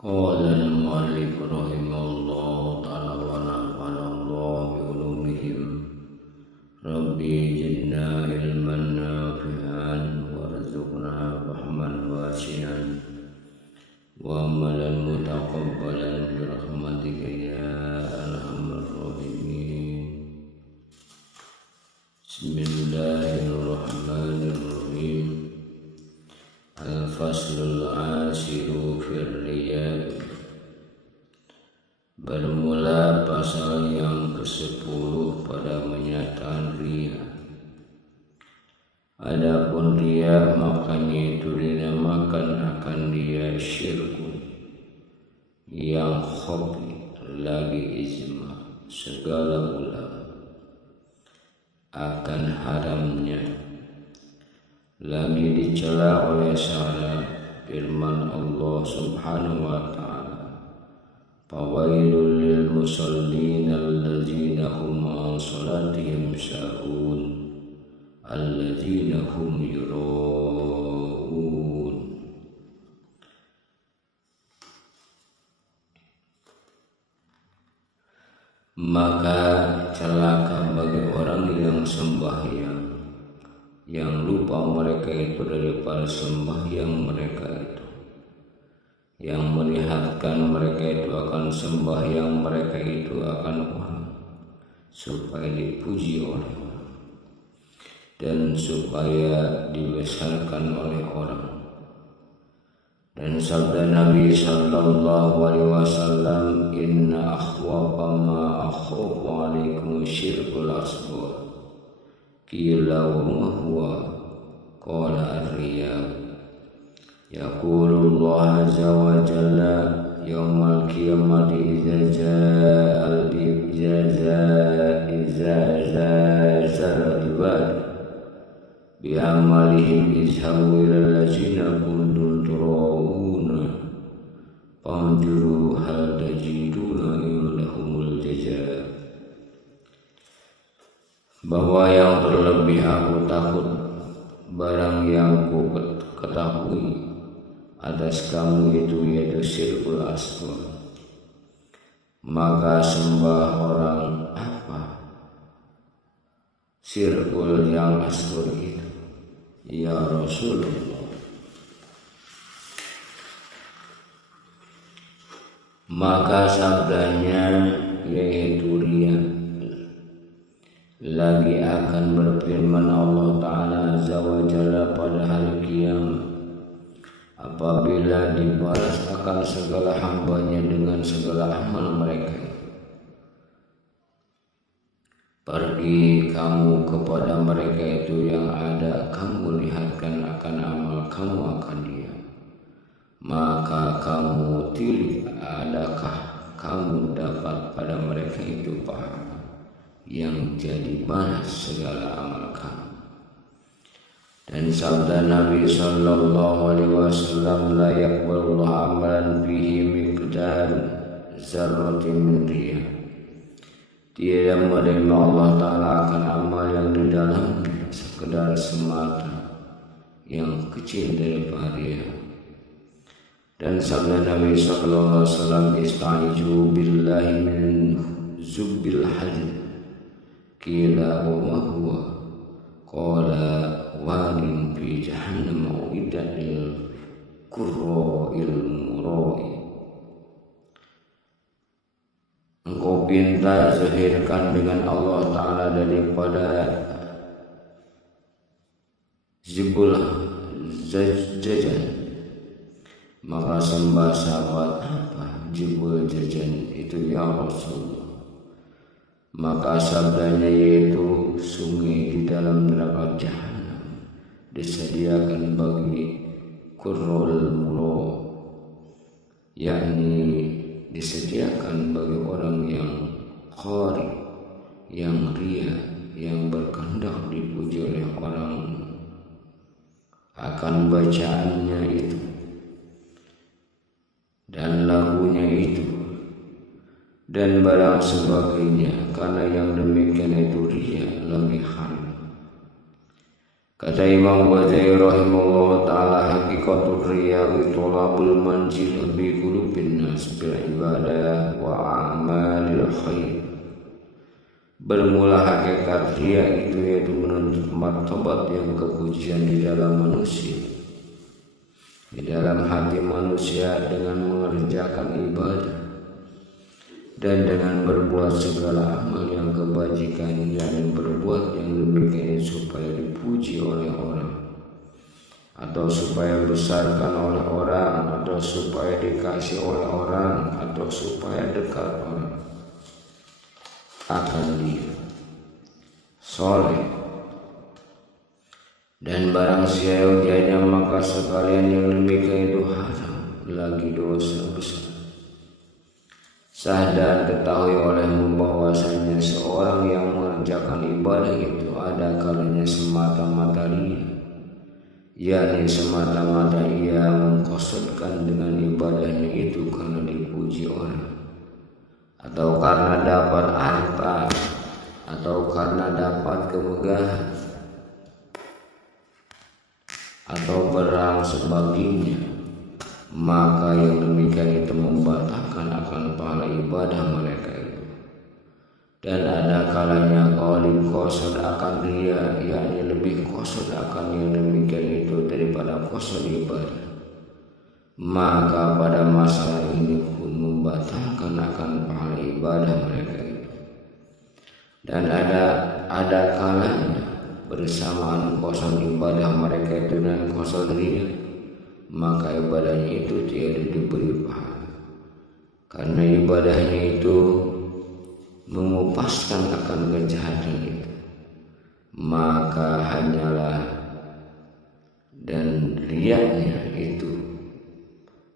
قال المؤلف رحمه الله تعالى ونفعنا الله بعلومهم ربي زدنا علما نافعا وارزقنا فهما واسعا وعملا متقبلا برحمتك يا ارحم الراحمين. بسم الله الرحمن الرحيم. Al-faslul asiru fir riya. Bermula pasal yang ke-10 pada menyatakan riya. Adapun riya makanya itu dinamakan akan dia syirku yang khafi lagi ijma segala ulama akan haramnya, lagi dicela oleh syara firman Allah Subhanahu wa ta'ala, fawailul lil musallin alladzina hum an salatihim sahun alladzina hum yuraun. Maka celaka bagi orang yang sembahyang, yang lupa mereka itu daripada sembahyang mereka itu, yang melihatkan mereka itu akan sembahyang mereka itu akan orang, supaya dipuji oleh orang dan supaya dibesarkan oleh orang. Dan sabda Nabi sallallahu alaihi wasallam, inna akhwafa ma akhafu alaikum syirkul asghar. Qila wa huwa qala ar-riya. Yaqulullah azza wa jalla yawmal qiyamati idza bi amalihim izhabu ila allazina kuntum turawuna fanjuru hal tajiduna indahumul jazaa. Bahwa yang terlebih aku takut barang yang ku ketahui atas kamu itu yaitu syirkul asghar. Maka sembah orang apa syirkul yang asghar itu, ya Rasulullah? Maka sabdanya yaitu riya. Lagi akan berfirman Allah Ta'ala Azza wa Jalla pada hari kiamat, apabila dibalas akan segala hambanya dengan segala amal mereka. Pergi kamu kepada mereka itu yang ada kamu lihatkan akan amal kamu akan dia, maka kamu pilih adakah kamu dapat pada mereka itu pahala yang jadi balas segala amal kamu. Dan sabda Nabi sallallahu alaihi wasallam, la yaqbalullahu amalan fihi miqdar zarratin min riya. Tidak menerima Allah Ta'ala akan amal yang di dalamnya sekedar semata yang kecil daripada riya. Dan sabda Nabi sallallahu alaihi wasallam, istaizu billahi min zubbil hadid. Qila wa huwa qala warin fi jahannam uiddat lil qurra'il murai. Engkau pinta zahirkan dengan Allah Ta'ala daripada zibul jajan, maka sembah sahabat apa zibul jajan itu ya Rasulullah? Maka sabdanya yaitu sungai di dalam neraka jahanam disediakan bagi qurrul muro, yakni disediakan bagi orang yang khari, yang riya, yang berkehendak dipuji oleh orang akan bacaannya itu dan lagunya itu dan barang sebagainya, karena yang demikian itu riya lebih haram. Kata Imam Ghazali rahimahullah ta'ala, hakikatul riya itolabul manzil bi qulubin nas bil ibadah wa amalil khair. Bermula hakikat riya itu yaitu menuntut martabat yang kepujian di dalam manusia, di dalam hati manusia dengan mengerjakan ibadah dan dengan berbuat segala amal yang kebajikan dan berbuat yang demikian supaya dipuji oleh orang, atau supaya besarkan oleh orang, atau supaya dikasih oleh orang, atau supaya dekat orang akan dia soleh. Dan barang siapa ujiannya, maka sekalian yang demikian itu haram lagi dosa besar. Sah dan ketahui olehmu bahwasanya seorang yang mengerjakan ibadah itu ada kalanya semata-mata ria, yakni semata-mata ia mengqasdkan dengan ibadahnya itu karena dipuji orang, atau karena dapat harta, atau karena dapat kemegahan, atau berang sebagainya, maka yang demikian itu membatalkan akan pahala ibadah mereka itu. Dan ada kalanya qaulin qasad akan dia, yakni lebih qasad akan yang demikian itu daripada qasad ibadah, maka pada masalah ini pun membatalkan akan pahala ibadah mereka itu. Dan ada kalanya bersamaan qasad ibadah mereka itu dan qasad riya, maka ibadahnya itu tidak diberi pahala, karena ibadahnya itu mengupaskan akan kejahatan itu, maka hanyalah dan riyanya itu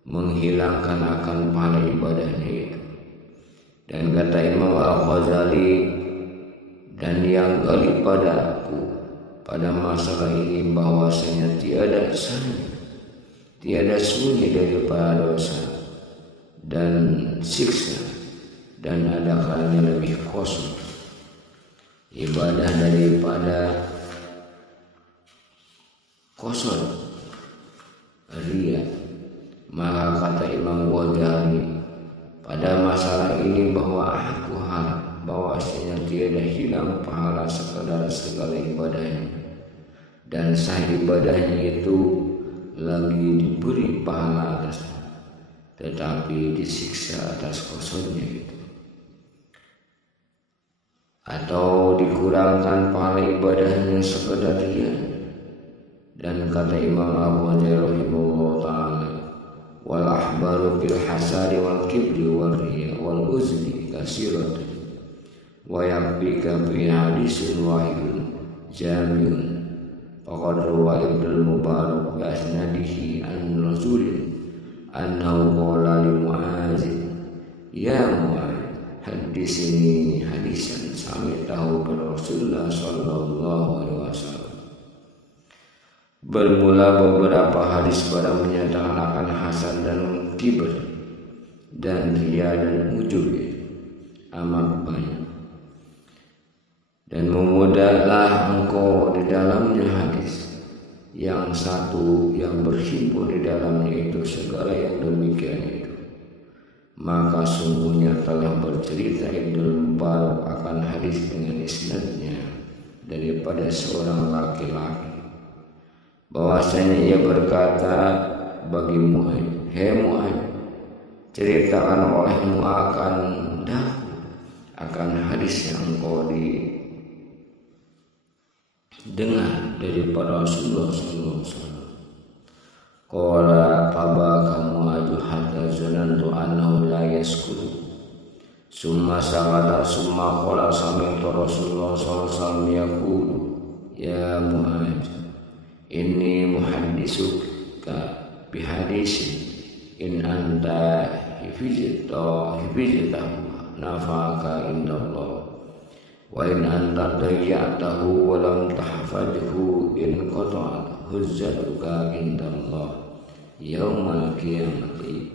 menghilangkan akan pahala ibadahnya itu. Dan kata Imam Al-Ghazali, dan yang gali padaku pada masalah ini bahwasanya tiada sunyi daripada dosa dan siksa, dan ada kalanya lebih kosong ibadah daripada kosong ria. Maka kata Imam Ghazali pada masalah ini bahwa aku harap bahwasanya tiada hilang pahala sekadar segala ibadahnya, dan sah ibadahnya itu lagi diberi pahala atas, tetapi disiksa atas kosongnya itu, atau dikurangkan pahala ibadahnya sekedar dia. Dan kata Imam Abu Ghazali rahimahullah ta'ala, wal ahbaru bil hasari wal kibri wal riya wal uzni kasirat wa yabika bi hadisin wahidun jami'un. Faqad rawa Ibnul Mubarak bi asnadihi an Rasulin annahu qala li Mu'adz, ya Mu'adz, hadisni hadisan sami'tahu min Rasulullah sallallahu alaihi wasallam. Bermula beberapa hadis pada menyatakan akan hasan dan kibr dan riya dan ujub amat banyak. Dan memudahlah engkau di dalamnya hadis yang satu yang berhimpun di dalamnya itu segala yang demikian itu. Maka sungguhnya telah bercerita Ibnul Mubarak akan hadis dengan isnadnya daripada seorang laki-laki, bahwasanya ia berkata bagi Mu'adz, hei Mu'adz, ceritakan olehmu akan hadis yang engkau dengar daripada Rasulullah SAW. Qala tabaka Mu'adz hatta zanantu annahu la yaskuru, summa sagada summa qala sami'tu Rasulullah SAW yaqulu, ya Mu'adz, inni muhaddisuka bihadisin in anta hifiztahu nafaka indallah, wa in anta dayya'tahu wa lam tahfadhu in qata'at huzzatuka indallah yaumal qiyamati.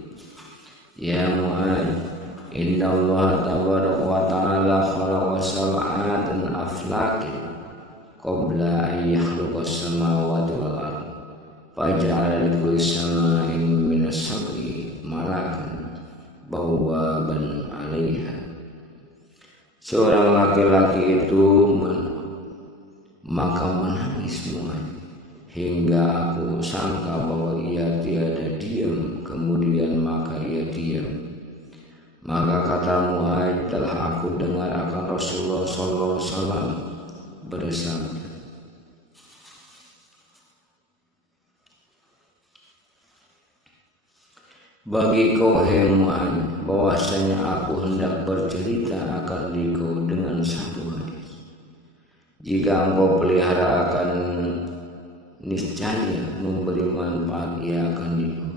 Ya Mu'adz, innallaha tabaraka wa ta'ala khalaqa sab'atan aflakin qabla an yakhluqas samawati wal ard faja'ala likulli sama'in minas sab'i malakan bawaban 'alaiha. Seorang laki-laki itu maka menangis mulai hingga aku sangka bahwa ia tiada diam, kemudian maka ia diam. Maka kata Mu'adz, telah aku dengar akan Rasulullah sallallahu alaihi wasallam bersabda, bagi kau hai Mu'adz, bahwasanya aku hendak bercerita akan dikau dengan satu hadis. Jika engkau pelihara akan niscaya memberi manfaat ia akan dikau,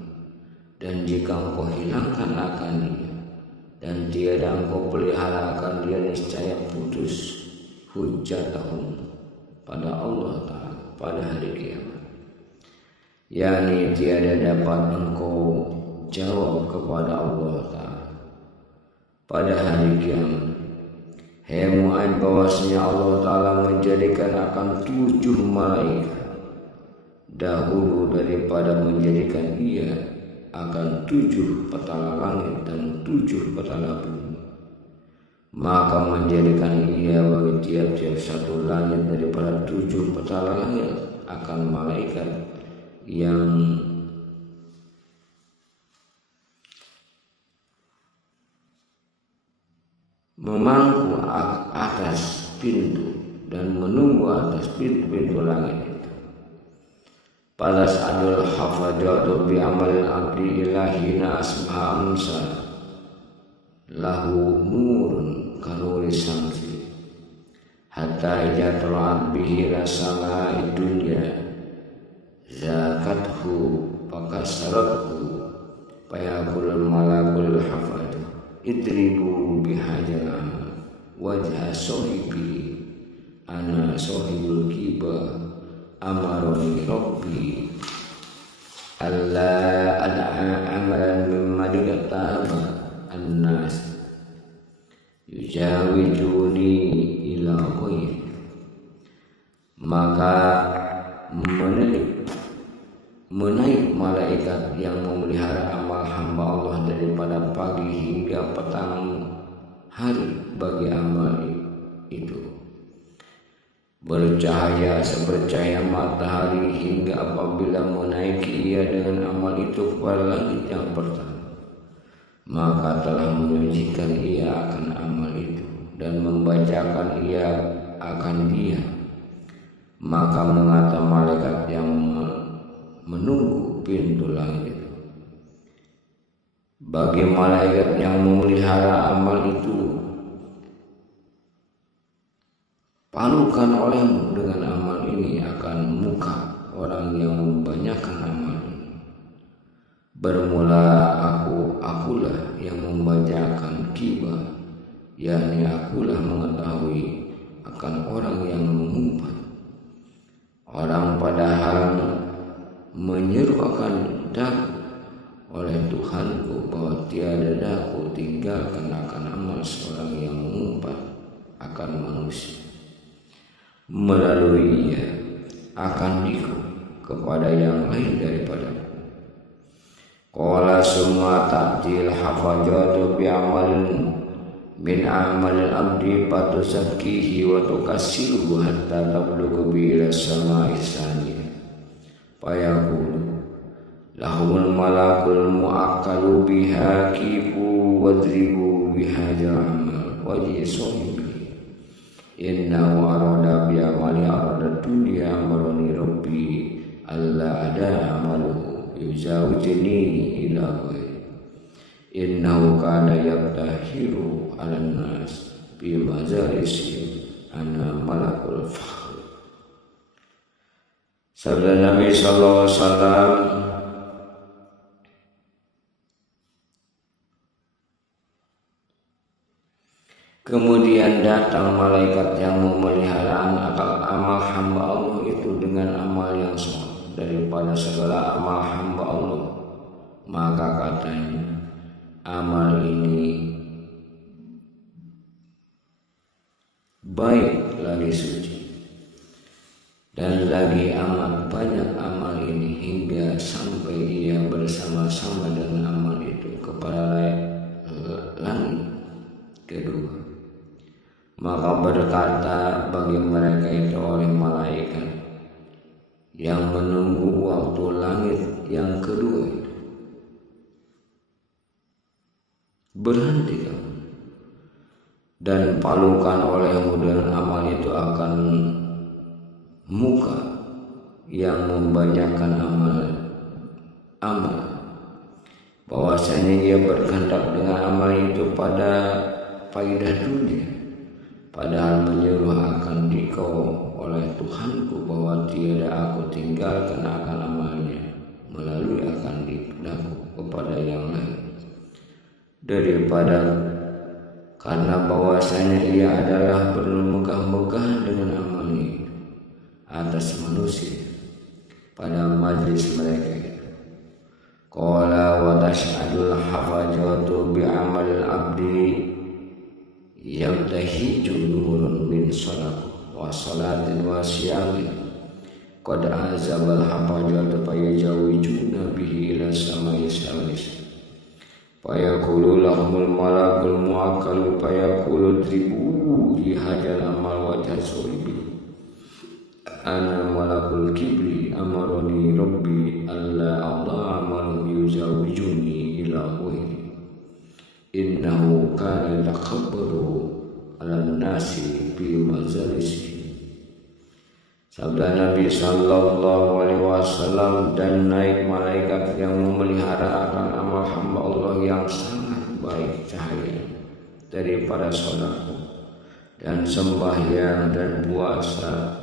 dan jika engkau hilangkan akan dia dan tiada engkau pelihara akan dia, niscaya putus hujjatahum pada Allah Ta'ala pada hari kiamat, yakni tiada dapat engkau jawab kepada Allah Ta'ala pada hari kiamat. Hai Mu'adz, bahwasanya Allah Ta'ala menjadikan akan 7 malaikat dahulu daripada menjadikan ia akan 7 petala langit dan 7 petala bumi, maka menjadikan ia bagi tiap-tiap satu langit daripada 7 petala langit akan malaikat yang memangku atas pintu dan menunggu atas pintu-pintu langit itu. Pada saat hafadzatu bi amalil abdi ilahina asbaha amsa lahu nurun kanuri samsi hatta jatrat bihi rasala dunya zakathu fakasarathu fayaqul malakul hafadh idribu bihajal wajha sahibi ana sahibul kiba amaroni rabbi alla amalan mimma digataba annas yujawijuni ila ghairi. Maka menaik malaikat yang memelihara amal hamba Allah daripada pagi hingga petang hari bagi amal itu, bercahaya sebercahaya matahari, hingga apabila menaiki ia dengan amal itu kepada langit yang pertama, maka telah menyucikan ia akan amal itu dan membacakan ia akan dia. Maka mengata malaikat yang menunggu pintu langit itu, bagi malaikat yang memelihara amal itu, panukan olehmu dengan amal ini akan muka orang yang membanyakan amal ini. Bermula akulah yang membacakan kibah, yakni akulah mengetahui akan orang yang mengumpat. Orang padahal menyeru akan daku oleh Tuhanku bahwa tiada daku tinggalkan akan amal seorang yang mengumpat akan manusia, melalui ia akan diku kepada yang lain daripadaku. Qala summa ta'til hafadzatu bi amalin min amalil abdi fatusakkihi wa tukassiruhu hatta tablughu bi ila sama'i saniyah fayaqulu lahumul malakul mu'akkalu biha kifu wadribu biha ja'amal wajhi sahibi innahu arada bi amali arada dunya amaroni rabbi alla ada amalu yuzawjini ila ghairi innahu kana yabtahiru ala nas bi mazarisi ana malakul fakhr. Sabda Nabi sallallahu alaihi wasallam, kemudian datang malaikat yang memelihara amal hamba Allah itu dengan amal yang sama daripada segala amal hamba Allah. Maka katanya, amal ini baik lagi suci, Dan lagi amat banyak amal ini hingga sampai ia bersama-sama dengan amal itu kepada langit kedua. Maka berkata bagi mereka itu oleh malaikat yang menunggu waktu langit yang kedua itu, berhenti kamu dan palukan olehmu dengan amal itu akan muka yang membanyakan amal, bahwasanya ia berkehendak dengan amal itu pada faidah dunia, padahal menyuruh akan dikau oleh Tuhanku bahwa tiada aku tinggalkan akan amalnya, melalui akan dipindahku kepada yang lain daripada, karena bahwasanya ia adalah bermegah-megahan dengan amalnya atas manusia pada majlis mereka. Qala wa tash'adul hafajatu bi'amalil abdi yamtahiju nurun min salat wa salatin wa siyamin qad azabal hafajatu fayajawijuna bihi ila samai salis fayaqulu lahumul malakul mu'akkalu fayaqulu dribu bihajal amal wa tasuribi ana malakul kibri amaroni rabbi alla Allah amal yuzawijuni ila huiri innahu kana takabbaru ala nasi bi mazalisi. Sabda Nabi sallallahu alaihi wasallam, dan naik malaikat yang memelihara akan amal hamba Allah yang sangat baik cahaya daripada salatku dan sembahyang dan puasa,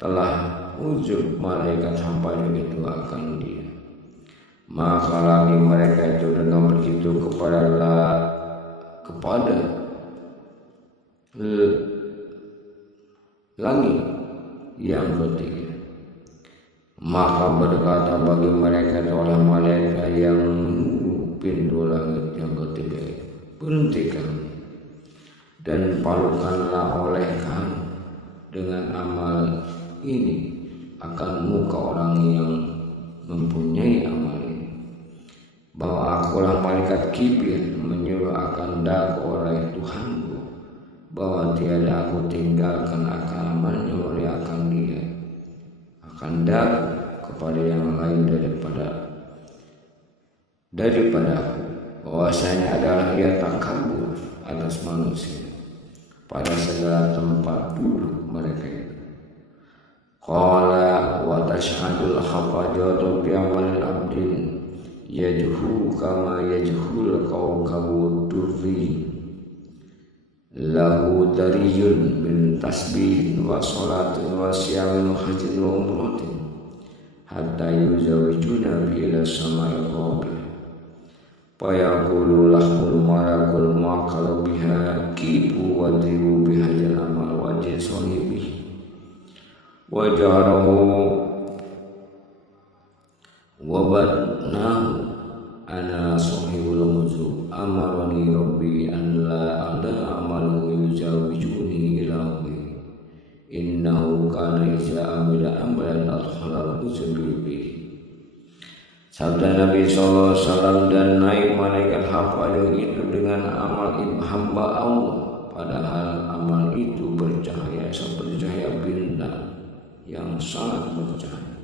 telah ujub malaikat hamba itu akan dia. Maka lagi mereka itu dengan begitu kepada langit yang ketiga. Maka berkata bagi mereka oleh malaikat yang pintu langit yang ketiga, berhentikan dan palukanlah oleh kamu dengan amal ini akan muka orang yang mempunyai amal ini, bahwa akulah malaikat kibir menyuruh akan daku oleh Tuhanku bahwa tiada aku tinggalkan akan amalnya oleh akan dia, akan daku kepada yang lain daripada aku, bahwasanya adalah ia takabur atas manusia pada segala tempat duduk mereka itu. Qala wa tashhadul hafajatu bi amalil abdin yajhu kama yajhul kawkabu durri lahu dariyun min tasbihin wa salatin wa siyamin wa hajjin wa umratin hatta yuzawijuna bi ila samai rabbi fayaqulu lahul malakul mu'akkalu biha kibu wa dribu biha jalamal wajih sahibihi wajarahu wabatnahu ana sahibul muzub amarani rabbi an la ada amalu yuzawijuni ilahi innahu kana iza amila amalan al-halal uzubihi. Sabda Nabi sallallahu alaihi wasallam, dan naik malaikat hafal itu dengan amal hamba Allah, padahal amal itu bercahaya seperti cahaya bintang yang sangat bercahaya.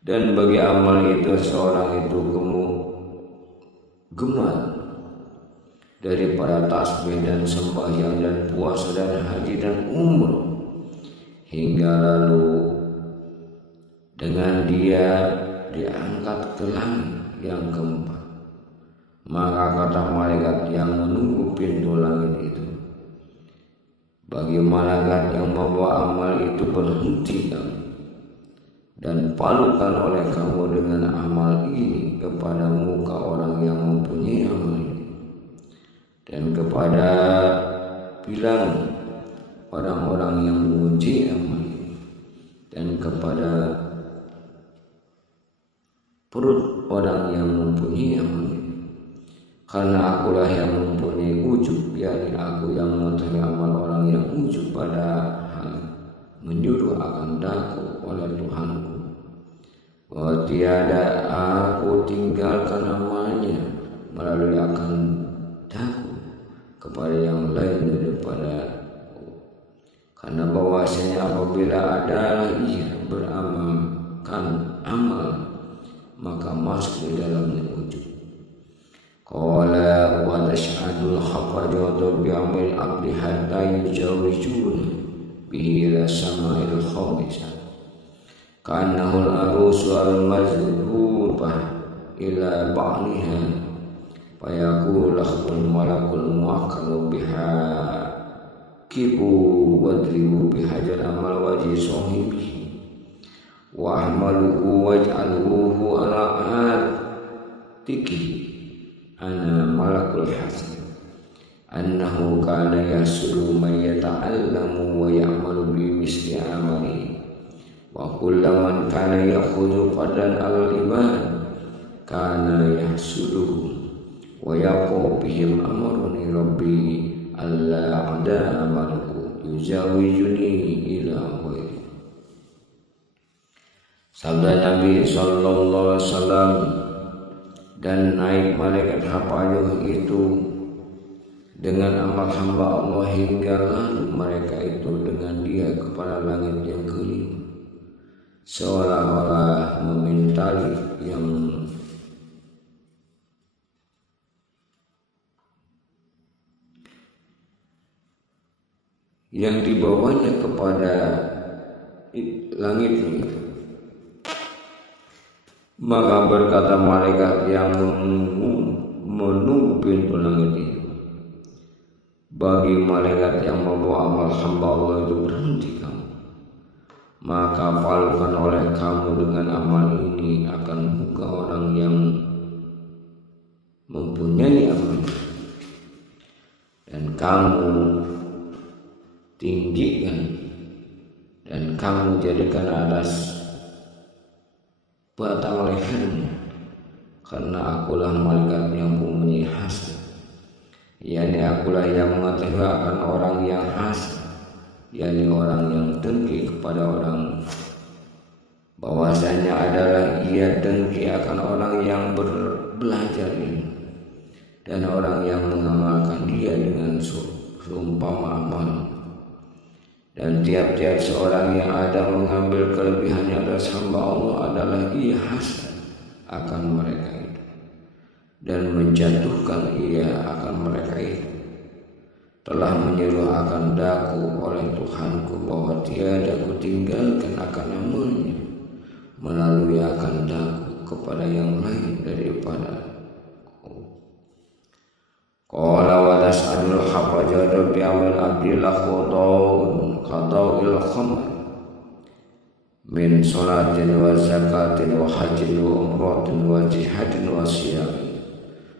Dan bagi amal itu seorang itu gemar daripada tasbih dan sembahyang dan puasa dan haji dan umrah, hingga lalu dengan dia diangkat ke langit yang keempat. Maka kata malaikat yang menunggu pintu langit itu bagi malaikat yang membawa amal itu, berhenti kamu dan palukan oleh kamu dengan amal ini kepada muka orang yang mempunyai amal ini, dan kepada bilang orang-orang yang menguji amal ini, dan kepada perut orang yang mempunyai amal ini, karena akulah yang mempunyai ujub, yakni aku yang mengetahui amal orang yang ujub pada hal menyuruh akan daku oleh Tuhanku. Bahwa tiada aku tinggalkan amalnya melalui akan daku kepada yang lain daripada, karena bahwasanya apabila adalah ia beramalkan amal maka masuk di dalamnya ujub. Qala wa tashhadul haqqa jawadu bi'amil abdi hatta yujawijuna bihi ila sama'il khamisah ka'annahul arusu al-mazhubah ila ba'liha fayaqulu lahul malakul mu'akkalu biha kibu wadribu bihajal amal wajhi sahibihi wa ahmaluhu waj'alhuhu ala atiki ana malakul hasan annahu kana yasulu man yata'allamu wa ya'malu bi misli amali wa kullaman kana yakhudhu fadlan al-iman kana yahsuluhu wa yaqu bihim amruni rabbi alla ada amaluhu yuzawijuni ila ghairi. Sabda Nabi sallallahu alaihi wasallam, dan naik malaikat hafajuh itu dengan amal hamba Allah hingga lalu mereka itu dengan dia kepada langit yang kelima, seolah-olah memintali yang dibawanya kepada langit itu. Maka berkata malaikat yang menunggu pintu langit itu bagi malaikat yang membawa amal hamba Allah itu, berhenti kamu, maka palukan oleh kamu dengan amal ini akan muka orang yang mempunyai amal, dan kamu tinggikan dan kamu jadikan atas batang lehernya, karena akulah malaikat yang mempunyai hasad, yakni akulah yang mengetahui akan orang yang hasad, yakni orang yang dengki kepada orang, bahwasanya adalah ia dengki akan orang yang belajar ini dan orang yang mengamalkan dia dengan seumpama amal. Dan tiap-tiap seorang yang ada mengambil kelebihannya atas hamba Allah adalah ia hasad akan mereka itu dan menjatuhkan ia akan mereka itu. Telah menyuruh akan daku oleh Tuhanku bahwa tiada kutinggalkan akan amalnya melalui akan daku kepada yang lain daripada qala wa tas'alul hafajatu bi amal abdi lahu qada'il khamr min salatin wa zakatin wa hajjin wa umratin wa jihadin wa siyam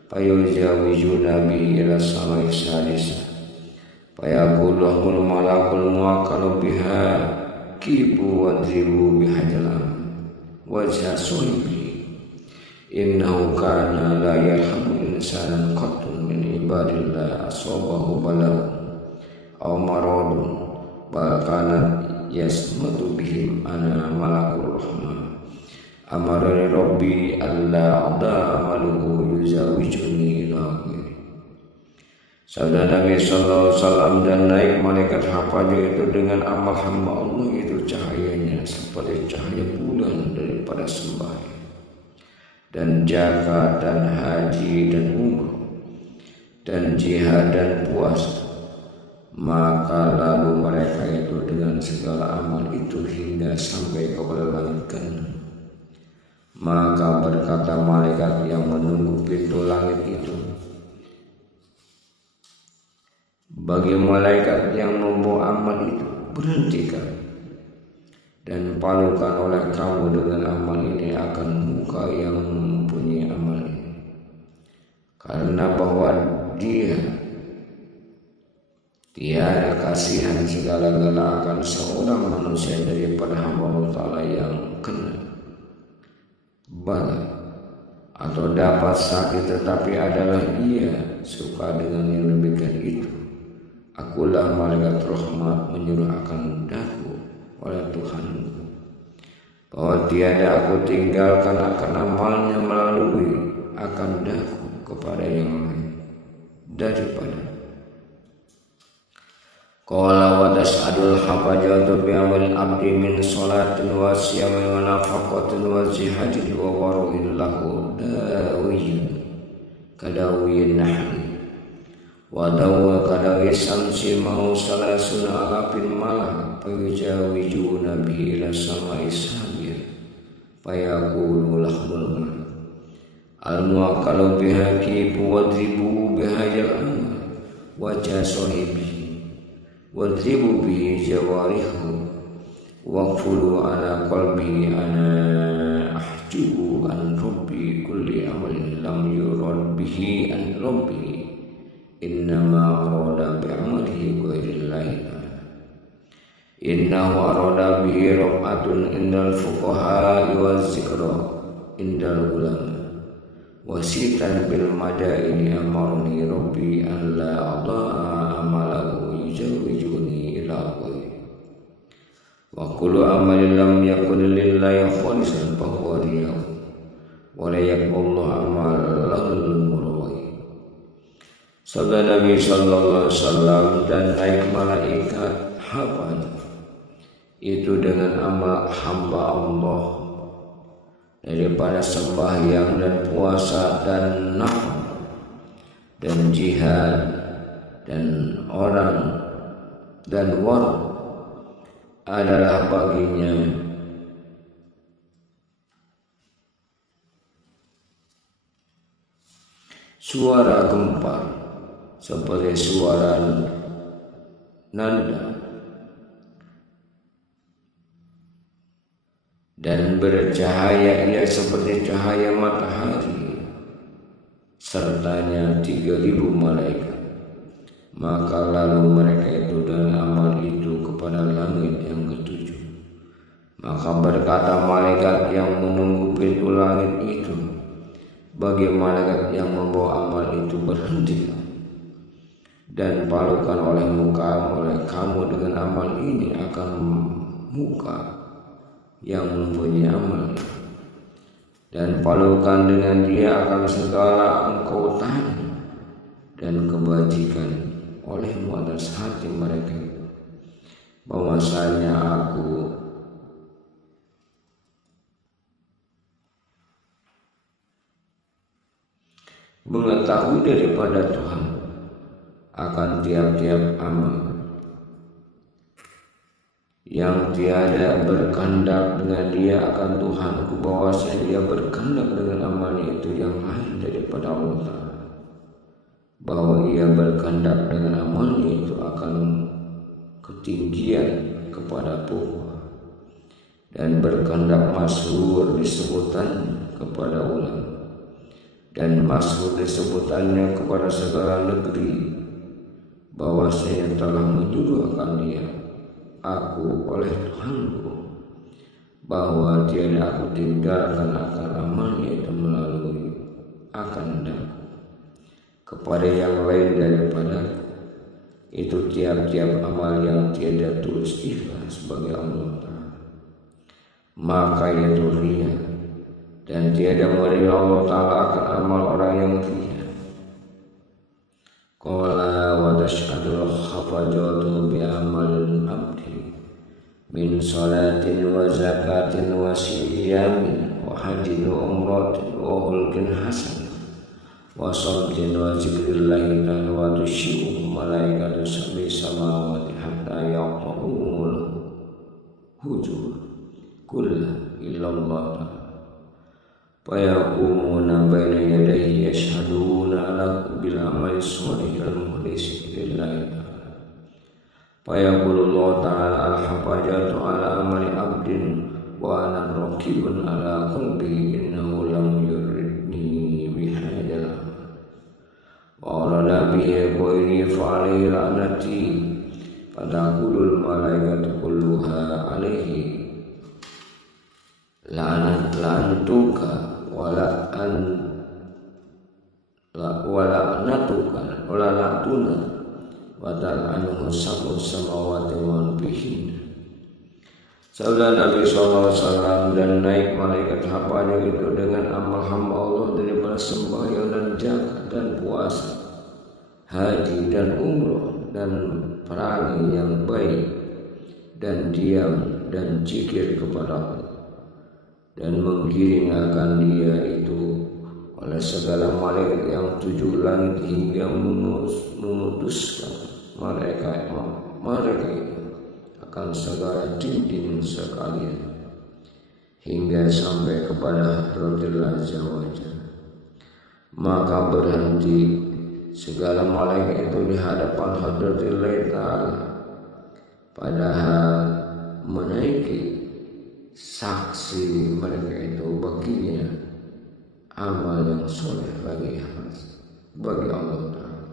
fayujawijuna bi ila samai sadisah fayaqulul malakul muwakkalu biha kibu wadribu bihajalam wajha suhibi innahu kana la yarhamu insanan qattun min ibadillah asabahu bala'un aw maradun bal kana yasmatu bihim ana malakul rahman amarani rabbi alla ada amaluhu yuzawijuni ila ghairi. Sabda Nabi sallallahu alaihi wasallam, dan naik malaikat hafajuh itu dengan amal hamba Allah itu cahayanya seperti cahaya bulan daripada sembahyang dan zakat dan haji dan umrah dan jihad dan puasa. Maka lalu mereka itu dengan segala amal itu hingga sampai kepada langit keenam. Maka berkata malaikat yang menunggu pintu langit itu bagi malaikat yang membawa amal itu, berhentikan dan palukan oleh kamu dengan amal ini akan muka yang mempunyai amal ini, karena bahwa dia tiada kasihan segala-gala akan seorang manusia daripada hamba Allah Ta'ala yang kena bala atau dapat sakit, tetapi adalah ia suka dengan yang demikian itu. Akulah malaikat rahmat menyuruh akan daku oleh Tuhanku, bahwa tiada aku tinggalkan akan amalnya melalui akan daku kepada yang lain daripada. Qala wa tas'adul hafajatu bi amal abdi min salatin wa siyamin wa nafaqatin wa jihadin wa waru'in lahu dawiyin kadawiyin nahli wa dawa kadawi samsi mau salasuna alapin malah fayajawijuna bihi ila sama'i sabir fayaqulu lahmul al-mu'akalu bihakibu wadribu bihajal amal wajah sahibi wadribu bihi jawarihu waqfulu ala qalbi ana ahjubu an rabbi kulli amalin lam yurad bihi an rabbi innama arada bi'amalihi ghairillahi innahu arada bihi raf'atun indal fuqaha wa zikra indal ulama wasitan bil madaini amarni rabbi an la ada'a amalahu yujawijuni ila ghayri wa kullu amalin lam yakun lillahi khalisan fa huwa riya'u wa la yaqballu amalal murwi. Sabda Nabi sallallahu alaihi wasallam, dan naik malaikat hafal itu dengan amal hamba Allah daripada sembahyang dan puasa dan nafkah dan jihad dan orang dan war adalah baginya suara gempa seperti suara nada dan bercahaya ia seperti cahaya matahari sertanya 3.000 malaikat. Maka lalu mereka itu dan amal itu kepada langit yang ketujuh. Maka berkata malaikat yang menunggu pintu langit itu bagi malaikat yang membawa amal itu, berhenti dan palukan oleh kamu dengan amal ini akan muka yang mempunyai amal, dan palukan dengan dia akan segala engkau tahan dan kebajikan olehmu atas hati mereka, bahwasanya aku mengetahui daripada Tuhan akan tiap-tiap amal yang tiada berkehendak dengan dia akan Tuhanku, bahwasanya dia berkehendak dengan amalnya itu yang lain daripada Allah, bahwa ia berkehendak dengan amalnya itu akan ketinggian kepada pokok dan berkehendak masyhur disebutan kepada ulama dan masyhur disebutannya kepada segala negeri, bahwasanya telah menyuruh akan dia aku oleh Tuhanku, bahwa tiada aku tinggalkan akan amalnya itu melalui akan daku kepada yang lain daripada itu tiap-tiap amal yang tiada tulus ikhlas bagi Allah Ta'ala, maka itu riya, dan tiada meridai Allah Ta'ala akan amal orang yang riya. Qala wa tashhadul hafajatu bi amalin abdi min salatin wa zakatin wa siyamin wa hajjin wa umratin wa hulkin hasan wa sabtin wa zikrillahi ta'ala wa tusyi'u malaikatu sab'i samawati hatta yaqa'ul hujur kulla illallah fayakumuna baina yadayhi yashhaduna ala bil amali sholih al mukhlis lillahi ta'ala fayaqulullahu ta'ala al hafajatu ala amali abdin wa ana raqibun ala qalbi innahu lam yuridni bihadal wa arada bihi ghairi fa'alaihi la'nati fataqulul malaikatu kulluha alaihi la'antuka wala natuna wa ta'lanuhu sab'u samawati wa bihin Sabda Nabi SAW, dan naik malaikat hambanya itu dengan amal hamba Allah daripada sembahyang dan zakat dan puasa, haji dan umroh dan perangai yang baik dan diam dan zikir kepada Allah, dan menggiring akan dia itu oleh segala malaikat yang 7 langit hingga memutuskan mereka itu akan segala dinding sekalian hingga sampai kepada Hadratil Azza wa Jalla. Maka berhenti segala malaikat itu di hadapan Hadratil Ta'ala, padahal menaiki saksi mereka itu baginya amal yang soleh bagi Allah Ta'ala.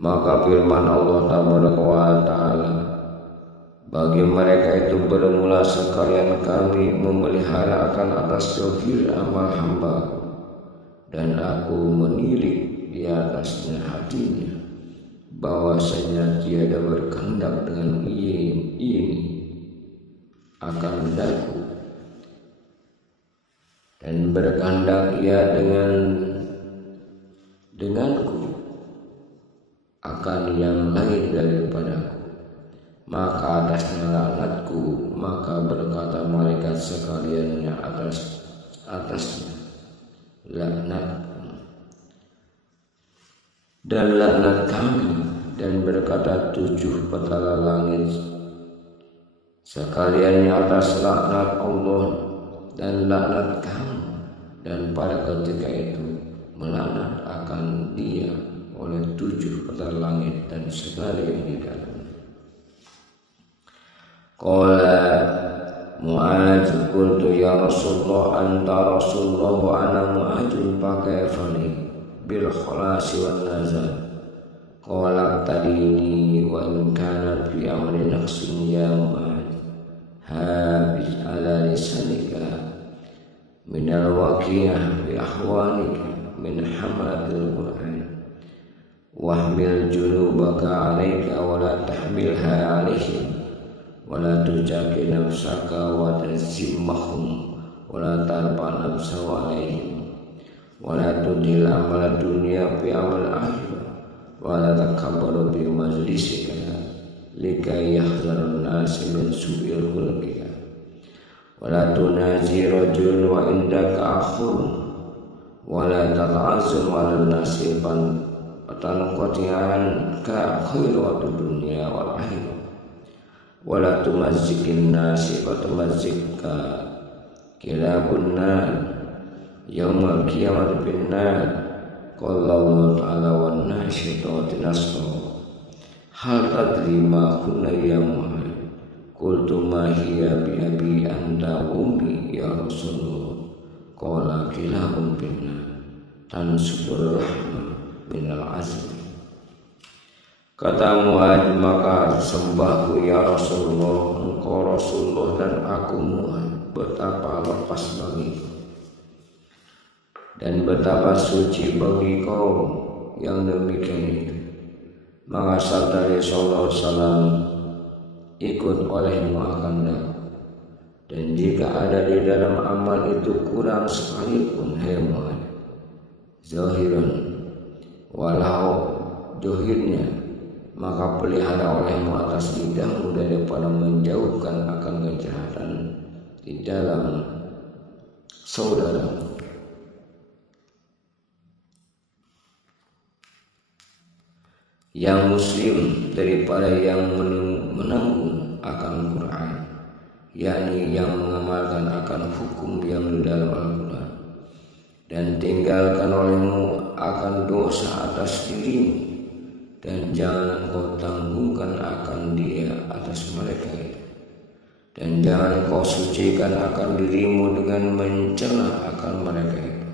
Maka firman Allah Ta'ala, bagi mereka itu bermula sekalian kami memelihara akan atas dohir amal hamba, dan aku menilik di atasnya hatinya, bahwasanya tiada berkehendak dengan ini akan daku, dan berkehendak ia denganku akan yang lain daripadaku, maka atasnya laknatku. Maka berkata malaikat sekaliannya atasnya laknat dan laknat kami, dan berkata 7 petala langit sekaliannya atas laknat Allah dan laknat kami, dan pada ketika itu melaknat akan dia oleh 7 petala langit dan segala yang di dalamnya. Qala Mu'adz, qultu ya Rasulullah anta Rasulullah wa ana Mu'adzun fakayfani bil khalasi wan nazar. Qala tadini wa in kana fi amri naqsin ya Mu'adz habis ala lisanika min al-waqiyah bi ahwanika min hamalatil Qur'an wahmil junubaka alaika wa la tahmilha alaihim wala tujaki nafsaka wa tazimmahum wala tarfa nafsa alaihim wala tudil amal dunia fi amal akhir wala takabbaru bi majlisika likai yahzarun nasi min su'il khulqika wala tunazi rajul wa indaka akhun wala tata'azzum ala nasi patanqati'an ka khairu dunia wal akhir wala tumazzikin nasi wa tumazzika kilabun nar yaumal qiyamati bin nar. Qala Allah ta'ala wan nasyitati nasra hal tadri ma kunna ya Muhammad. Qultu ma hiya bi abi anta ummi ya Rasulullah. Qala kilabun bin nar tansudur rahmah minal azmi. Kata Mu'adz, maka sembahku ya Rasulullah, engkau Rasulullah dan aku Mu'adz, betapa lepas bagiku dan betapa suci bagi kau yang demikian itu. Maka sabda Rasulullah SAW, ikut olehmu akan dapat, dan jika ada di dalam amal itu kurang sekalipun hai Mu'adz, zahiran walau johirnya, maka pelihara olehmu atas lidahmu daripada menjauhkan akan kejahatan di dalam saudaramu. Yang muslim daripada yang menanggung akan Quran, yakni yang mengamalkan akan hukum yang di dalam Al-Quran, dan tinggalkan olehmu akan dosa atas dirimu, dan jangan kau tanggungkan akan dia atas mereka itu, dan jangan kau sucikan akan dirimu dengan mencela akan mereka itu,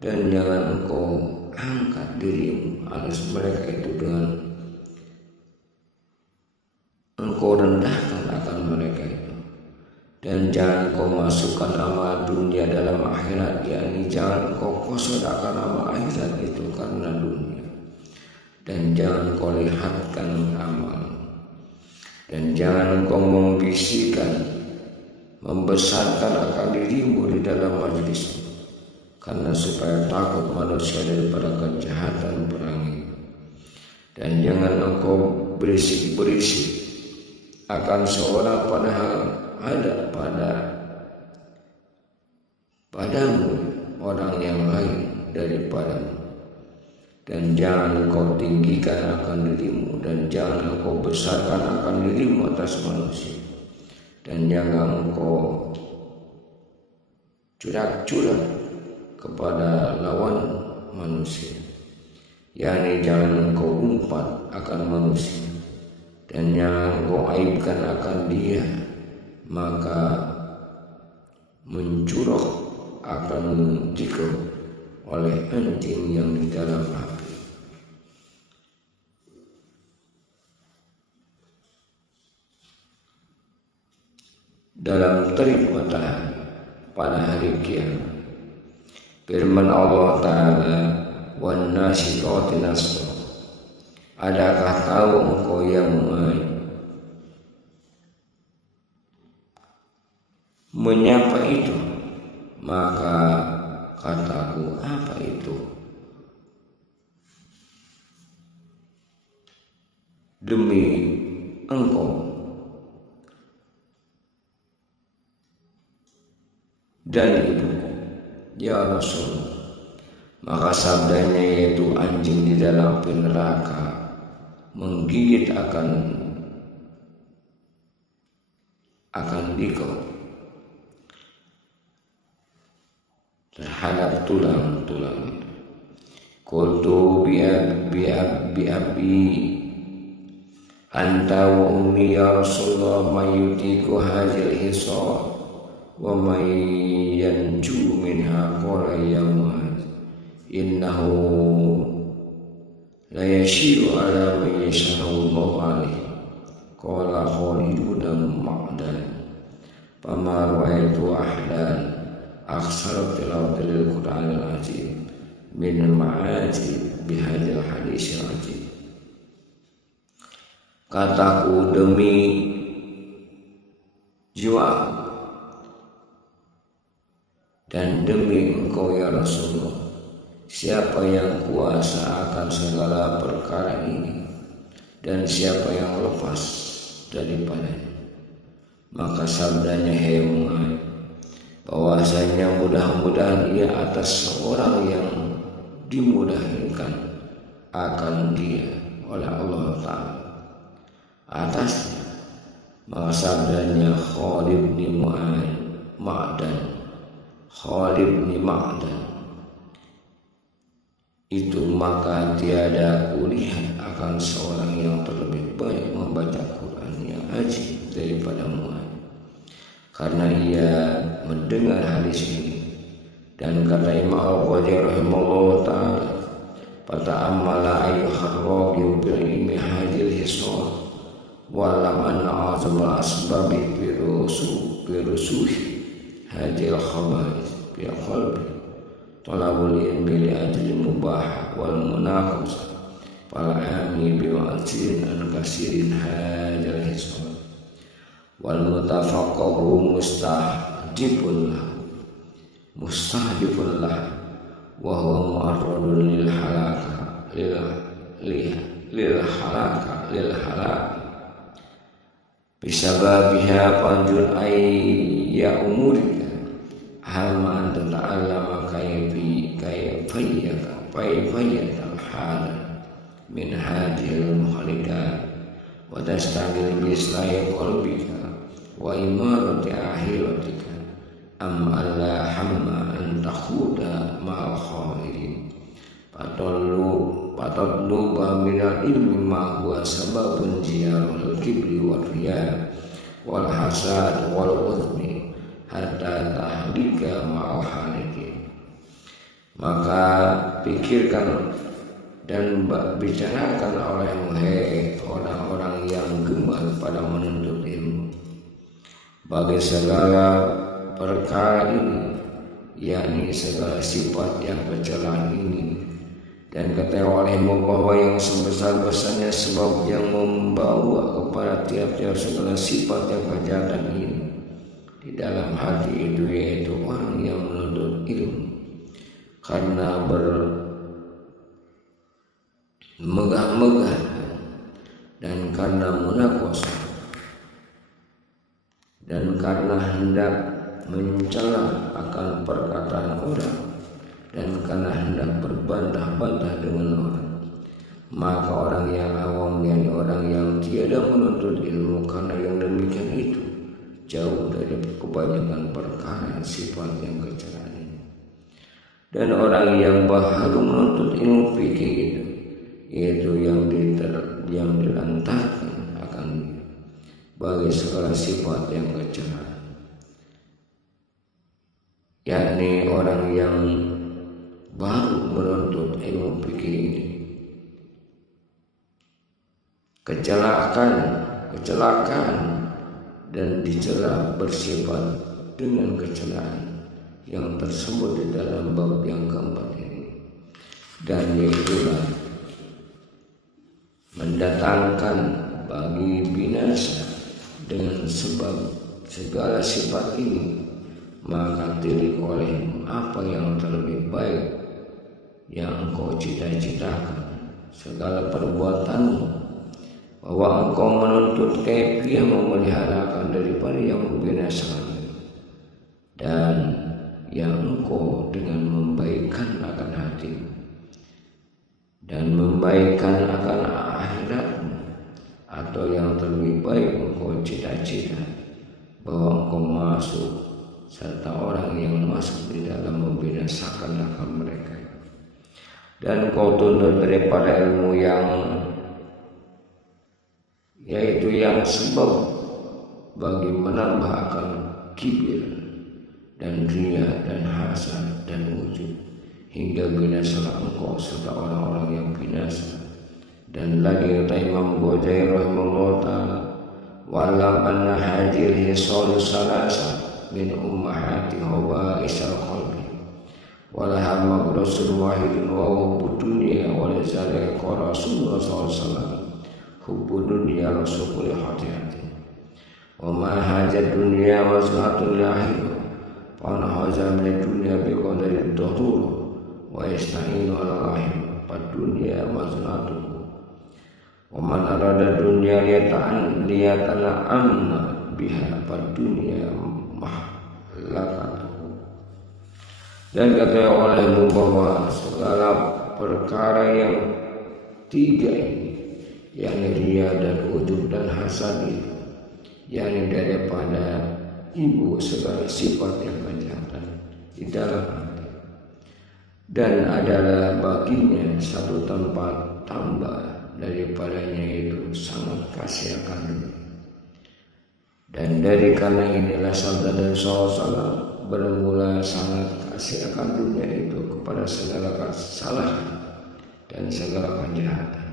dan jangan engkau angkat dirimu atas mereka itu dengan engkau rendahkan akan mereka itu, dan jangan kau masukkan amal dunia dalam akhirat, yakni jangan kau kosodakan amal akhirat itu karena dunia, dan jangan kau lihatkan amal, Dan jangan engkau membisikkan, membesarkan akan dirimu di dalam majlis, karena supaya takut manusia daripada kejahatan perangi. Dan jangan engkau berisik-berisik akan seorang padahal ada padamu orang yang lain daripadamu. Dan jangan engkau tinggikan akan dirimu, dan jangan engkau besarkan akan dirimu atas manusia, dan jangan engkau curang-curang kepada lawan manusia, yakni jangan engkau umpat akan manusia, dan jangan engkau aibkan akan dia, maka mencurok akan jika oleh anjing yang di dalam api. Dalam terik matahari pada hari kiamat. Firman Allah Ta'ala, wan nasiqati nasra. Adakah tahu engkau yang menyapa itu? Maka kataku, apa itu? Demi engkau dan ibuku, ya Rasul. Maka sabdanya, yaitu anjing di dalam api neraka menggigit akan dikau terhadap tulang-tulang. Qultu bi abi anta wa ummi ya Rasulullah mayutiku hadzal hisab wa may yanju minha qala ya Mu'adz innahu la yashiru ala man yasharu Allah alaihi qala Khalidun Ma'dan fama ra'aitu ahdan aksar tilawatil Qur'anil azim min ma'ajib bihadil hadis azim. Kataku, demi jiwa dan demi engkau ya Rasulullah, siapa yang kuasa akan segala perkara ini, dan siapa yang lepas daripadanya. Maka sabdanya, hai Mu'adz, bahwasanya mudah-mudahan ia atas seorang yang dimudahkan akan dia oleh Allah Ta'ala atasnya. Maka sabdanya Khalid bin Ma'dan, Khalid bin Ma'dan itu, maka tiada kulihat akan seorang yang terlebih baik membaca Quran yang ajib daripada Mu'adz, karena ia mendengar hadis ini. Dan kata Imam Al-Ghazali rahimahullah ta'ala, fata'ammala ayyuhar ragib bil ilmi hadil hisab walam anna azmal asbabi birusuhi hadil khabais bi qalbi talabul ilmi li ajli mubah wal munaqas fal ami bi wa'zin an kasirin hadil hisab wal mutafaqqahu mustahjibun lah wa huwa mu'arradun lil halaka lil halaka bisababiha panjun ya umurika hama tata'allama kayfiyata al-hal min hadhil mukhalikat wa tastagil bislahi qalbika wa imarati akhiratika am alla hamma an takhuda ma'al khairin patadlu minal ilmi ma huwa sababun ziyarul kibri wal riya wal hasad wal uthmi hatta tahlika ma'al halikin. Maka pikirkan dan bicarakan oleh orang-orang yang gemar pada menuntut ilmu bagi segala perkara ini, yakni segala sifat yang tercela ini, Dan kata olehmu bahwa yang sebesar-besarnya sebab yang membawa kepada tiap-tiap segala sifat yang kejahatan ini di dalam hati itu, yaitu orang yang menuntut ilmu karena bermegah-megah dan karena munakosa dan karena hendak mencela akan perkataan orang dan karena hendak berbantah-bantah dengan orang. Maka orang yang awam, yakni orang yang tiada menuntut ilmu karena yang demikian itu jauh dari kebanyakan perkara sifat yang kecelaan ini. Dan orang yang baharu menuntut ilmu fikih itu, yaitu yang dilantarkan akan bagi segala sifat yang kecelaan, yakni orang yang baru menuntut ilmu fikih ini, kecelakaan dan dicela bersifat dengan kecelaan yang tersebut di dalam bab yang keempat ini, dan yaitulah mendatangkan bagi binasa dengan sebab segala sifat ini. Maka tilik olehmu apa yang terlebih baik yang engkau cita-citakan segala perbuatanmu, bahwa engkau menuntut kaifiah memeliharakan daripada yang membinasakan, dan yang engkau dengan membaikkan akan hatimu dan membaikkan akan akhiratmu, atau yang terlebih baik engkau cita-cita bahwa engkau masuk serta orang yang masuk di dalam membinasakan akan mereka, dan kau tuntut daripada ilmu yang yaitu yang sebab bagi menambah akan kibir dan riya dan hasad dan wujud, hingga binasalah engkau serta orang-orang yang binasa. Dan lagi kata Imam Ghazali rahimahullah ta'ala, wa'lam anna hadhihi hisal salasa min ummahati hawaisal qalbi walaha maghrasul wahidun wa hubbu dunya wa lazalika Rasulullah sallallahu alaihi wasallam hubbu dunya rasulul hati-hati wa ma hajat dunya wasnatul lahir wa haza min dunya bi qadari dhatur wa yasta'inu ala lahir fa dunya wasnatuhu wa man arada dunya liyata'amna biha fa dunya mahlakatuhu. Dan kata olehmu bahwa segala perkara yang tiga ini, yakni riya dan ujub dan hasad itu, yakni daripada ibu segala sifat yang kejahatan di dalam hati, dan adalah baginya satu tempat tambah daripadanya itu sangat kasih akan dunia. Dan dari karena inilah sabda dan sallallahu bermula sangat kasih akan dunia itu kepada segala kesalahan dan segala kejahatan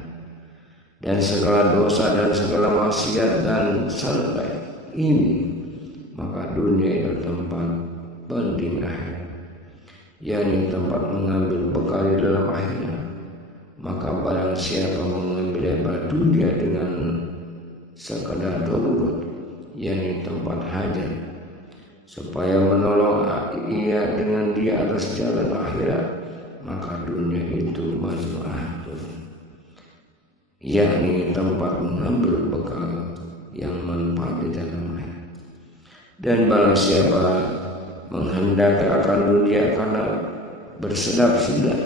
dan segala dosa dan segala maksiat dan sampai ini, maka dunia itu tempat penting akhir, yakni tempat mengambil bekal di dalam akhirat. Maka barang siapa mengambil daripada dunia dengan sekadar darurat, yakni tempat hajat, supaya menolong ia dengan dia atas jalan akhirat, maka dunia itu mazmu'atun, yakni tempat mengambil bekal yang manfaat di dalam akhirat. Dan barang siapa menghendaki akan dunia karena bersedap-sedap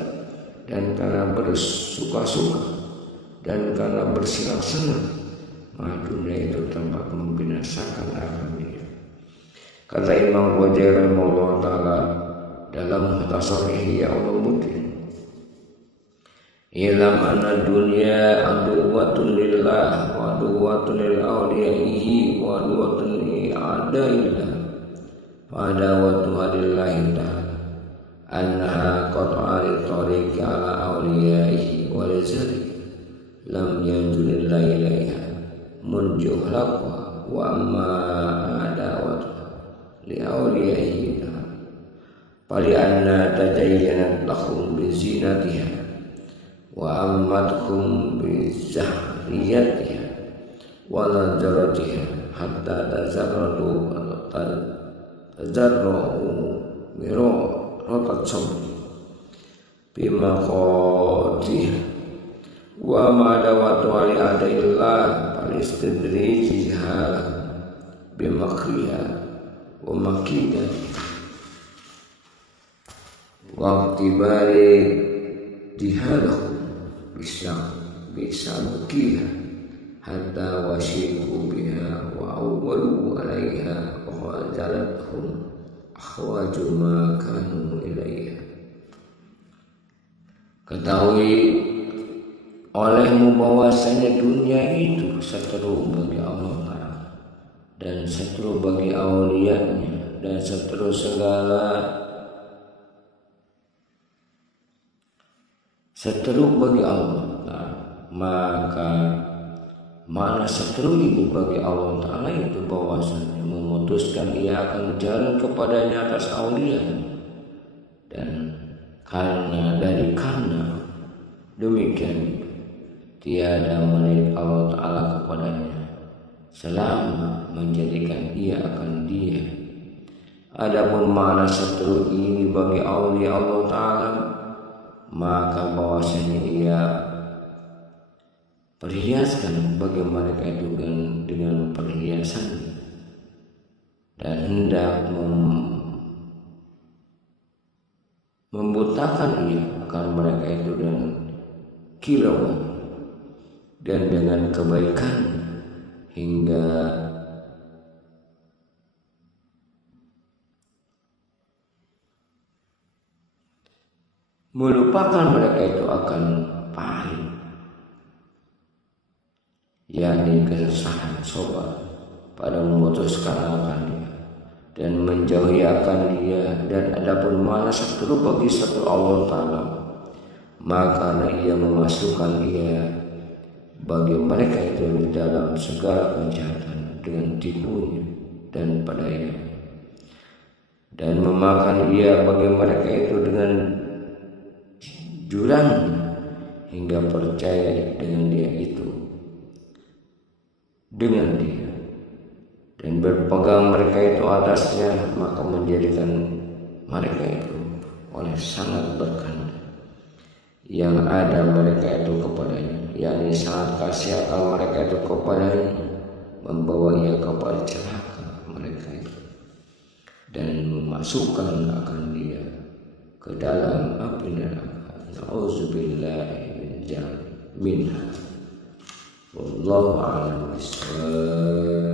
dan karena bersuka-suka dan karena bersenang-senang, maka dunia itu tempat membinasakan akan dia. Kata Imam Ghazali rahimahullah ta'ala dalam Mukhtasar Ihya Ulumuddin, ilam anna dunya aduwwatun lillah wa aduwwatun lil awliyaihi wa aduwwatun li a'daillah wa adawatuha lillahi ta'ala annaha qat'al tariqi ala awliyaihi wa lizalik lam yanzulillahi ilaiha munjuh laqwa wa amma adawatuha li awliyaihi ta'ala fali anna tajayyanat lahum bi zinatiha wa amadhum bi zahriyatiha wa najaratiha hatta tazarradu miro rotat somni bima qadih wa ma'adawatu ali adaillah palistidrijiha bimakriha wa makidah wa tibari dihalahu bisa bukiha hatta wasiku biha wa awwalu alaiha wa jalathum akhwaju ma kanu ilaiha. Ketahui olehmu bahwasanya dunia itu seteru bagi Allah Ta'ala dan seteru bagi aulianya dan seteru bagi Allah Ta'ala. Maka mana seteru itu bagi Allah Ta'ala itu bahwasanya memutuskan ia akan jalan kepadanya atas aulianya, dan karena demikian tiada menarik Allah Ta'ala kepadanya selama menjadikan ia akan dia. Adapun mana seteru ini bagi aulia Allah Ta'ala, maka bahwasanya ia perhiaskan bagi mereka itu dengan perhiasan dan hendak membutakan ia akan mereka itu dengan kilauan dan dengan kebaikan hingga melupakan mereka itu akan pahit, yakni kesusahan sobat pada memutuskan akan dia dan menjauhi akan dia. Dan adapun mana seteru bagi satu Allah Ta'ala, maka ia memasukkan ia bagi mereka itu di dalam segala kejahatan dengan tipunya dan padanya, dan memakan ia bagi mereka itu dengan jurang hingga percaya dengan dia dan berpegang mereka itu atasnya, maka menjadikan mereka itu oleh sangat berkanda yang ada mereka itu kepadanya, yakni sangat kasih akal mereka itu kepadanya, membawa ia kepada celaka mereka itu dan memasukkan akan dia ke dalam api neraka. Na'udzubillahi minha. Wallahu a'lam bishawab.